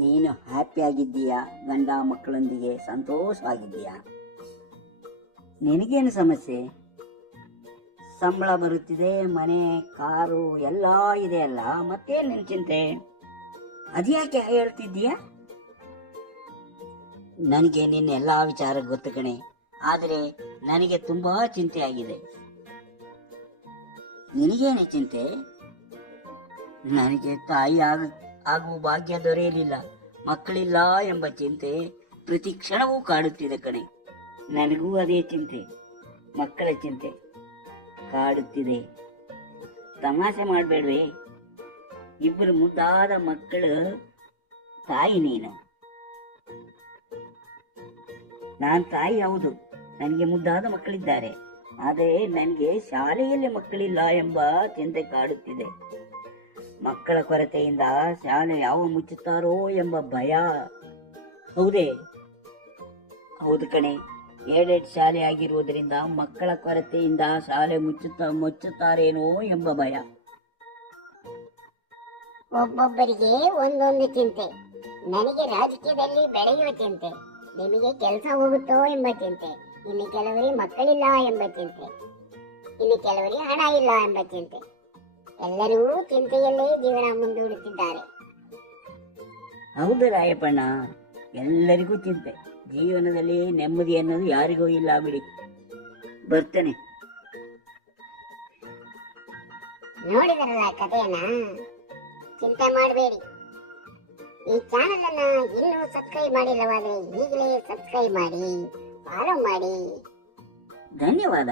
ನೀನು ಹ್ಯಾಪಿಯಾಗಿದ್ದೀಯಾ ಗಂಡ ಮಕ್ಕಳೊಂದಿಗೆ ಸಂತೋಷವಾಗಿದ್ದೀಯಾ? ನಿನಗೇನು ಸಮಸ್ಯೆ? ಸಂಬಳ ಬರುತ್ತಿದೆ, ಮನೆ, ಕಾರು, ಎಲ್ಲ ಇದೆ ಅಲ್ಲ, ಮತ್ತೇನು ನಿನ್ ಚಿಂತೆ? ಅದ್ಯಾಕೆ ಹೇಳ್ತಿದ್ದೀಯಾ? ನನಗೆ ನಿನ್ನ ಎಲ್ಲಾ ವಿಚಾರ ಗೊತ್ತು ಕಣೆ, ಆದರೆ ನನಗೆ ತುಂಬಾ ಚಿಂತೆ ಆಗಿದೆ ನಿನಗೇನೆ ಚಿಂತೆ? ನನಗೆ ತಾಯಿ ಆಗ ಆಗುವ ಭಾಗ್ಯ ದೊರೆಯಲಿಲ್ಲ. ಮಕ್ಕಳಿಲ್ಲ ಎಂಬ ಚಿಂತೆ ಪ್ರತಿ ಕ್ಷಣವೂ ಕಾಡುತ್ತಿದೆ ಕಣೆ. ನನಗೂ ಅದೇ ಚಿಂತೆ, ಮಕ್ಕಳ ಚಿಂತೆ ಕಾಡುತ್ತಿದೆ. ತಮಾಷೆ ಮಾಡಬೇಡ್ವೆ ಇಬ್ಬರು ಮುದ್ದಾದ ಮಕ್ಕಳು ತಾಯಿ ನೀನು. ನಾನು ತಾಯಿ ಹೌದು, ನನಗೆ ಮುದ್ದಾದ ಮಕ್ಕಳಿದ್ದಾರೆ, ಆದರೆ ನನಗೆ ಶಾಲೆಯಲ್ಲಿ ಮಕ್ಕಳಿಲ್ಲ ಎಂಬ ಚಿಂತೆ ಕಾಡುತ್ತಿದೆ. ಮಕ್ಕಳ ಕೊರತೆಯಿಂದ ಶಾಲೆ ಯಾವ ಮುಚ್ಚುತ್ತಾರೋ ಎಂಬ ಭಯ. ಹೌದೇ? ಹೌದು ಕಣೆ. ಏಡೆಡ್ ಶಾಲೆ ಆಗಿರುವುದರಿಂದ ಮಕ್ಕಳ ಕೊರತೆಯಿಂದ ಶಾಲೆ ಮುಚ್ಚುತ್ತಾ ಮುಚ್ಚುತ್ತಾರೇನೋ ಎಂಬ ಭಯ. ಒಬ್ಬೊಬ್ಬರಿಗೆ ಒಂದೊಂದು ಚಿಂತೆ. ನನಗೆ ರಾಜಕೀಯದಲ್ಲಿ ಬೆಳೆಯುವ ಚಿಂತೆ. ನಿಮಗೆ ಕೆಲಸ ಹೋಗುತ್ತೋ ಎಂಬ ಚಿಂತೆ. ಇನ್ನು ಕೆಲವರಿಗೆ ಮಕ್ಕಳಿಲ್ಲ ಎಂಬ ಚಿಂತೆ. ಇನ್ನು ಕೆಲವರಿಗೆ ಹಣ ಇಲ್ಲ ಎಂಬ ಚಿಂತೆ. ಎಲ್ಲರೂ ಚಿಂತೆಯಲ್ಲೇ ಜೀವನ ಮುಂದೂಡುತ್ತಿದ್ದಾರೆ. ಹೌದು ರಾಯಪ್ಪಣ್ಣ ಎಲ್ಲರಿಗೂ ಚಿಂತೆ. ಜೀವನದಲ್ಲಿ ನೆಮ್ಮದಿ ಅನ್ನೋದು ಯಾರಿಗೂ ಇಲ್ಲ ಬಿಡಿ. ಬರ್ತೇನೆ. ನೋಡಿದರಲ್ಲ ಕಥೆಯನ್ನ? ಚಿಂತೆ ಮಾಡಬೇಡಿ. ಈ ಚಾನೆಲ್ ಅನ್ನ ಇನ್ನೂ ಸಬ್ಸ್ಕ್ರೈಬ್ ಮಾಡಿಲ್ಲವಾದ್ರೆ ಈಗಲೇ ಸಬ್ಸ್ಕ್ರೈಬ್ ಮಾಡಿ ಫಾಲೋ ಮಾಡಿ. ಧನ್ಯವಾದ.